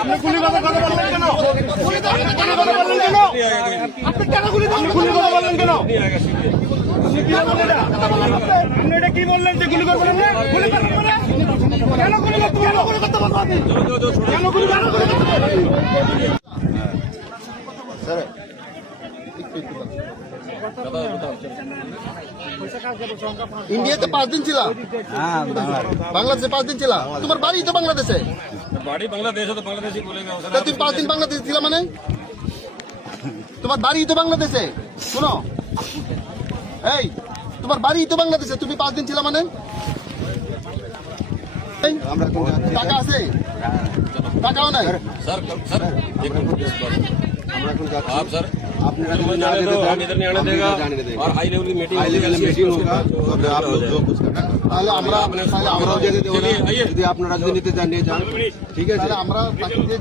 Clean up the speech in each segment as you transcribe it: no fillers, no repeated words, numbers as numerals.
আপনি গুলি কথা বললেন কেন? আপনি কেন গুলি কথা বললেন কেন? আপনি এটা কি বললেন যে গুলি করবেন না? গুলি করবেন না? কেন গুলি করতে কেন গুলি করতে বলবো আপনি? কেন গুলি করতে স্যার ইন্ডিয়াতে 5 দিন ছিলা? বাংলাদেশে 5 দিন ছিলা? তোমার বাড়ি তো বাংলাদেশে? বাড়ি বাংলাদেশে তো বাংলাদেশি বলেগা। তুমি 5 দিন বাংলাদেশে ছিলা মানে? তোমার বাড়ি তো বাংলাদেশে? শোনো, এই তোমার বাড়ি তো বাংলাদেশে, তুমি 5 দিন ছিলা মানে? টাকা আছে? টাকাও নাই? सर आप सर आप जाने दो, हम इधर नहीं आने देगा और हाई लेवल की मीटिंग होगा तो आप लोग जो कुछ करना তাহলে আমরা যেতে দেবো না যদি আপনারা রাজনীতিতে জানিয়ে যান, ঠিক আছে?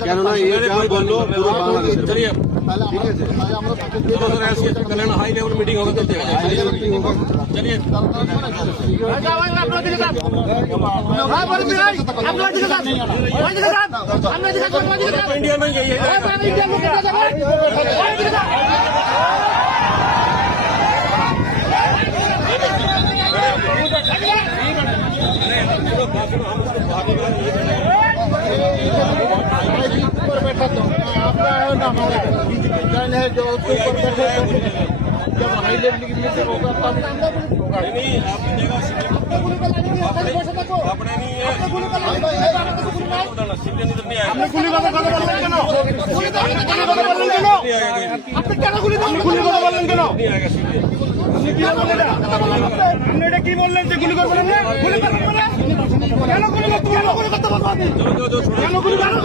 কেননা এই যা বললো পুরো বাংলাদেশের, चलिए তাহলে ঠিক আছে, তাহলে আমরা चलो सर ऐसे कल हाई लेवल मीटिंग होगा तो चलिए इंडिया में यही है। ऊपर बैठा तो आपका है ना, हमारा जन है जो ऊपर बैठे, जब हाई लेवल की मीटिंग होगा तब होगा। नहीं आपकी जगह अपने नहीं है सिविलियन इधर नहीं आएगा। আপনি গুলি কথা বললেন কেন? আপনি কেন গুলি কথা বললেন কেন? नहीं आएगा सिविलियन। আপনি এটা কি বললেন যে গুলি করবেন না? গুলি করবেন না? কেন গুলি করতে বলবো আপনি? কেন গুলি করতে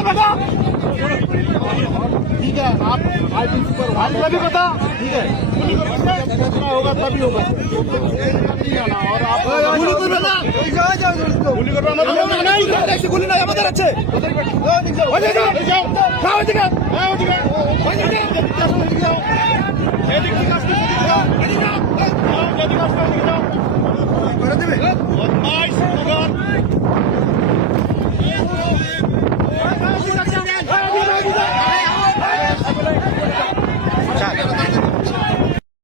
बलबो? ठीक है, आप आपका भी पता, ठीक है, फैसला होगा तभी होगा। और आप गुली कर रहा गुली कर रहा नहीं, ऐसे गुली नहीं আমাদের আছে। করে দেবে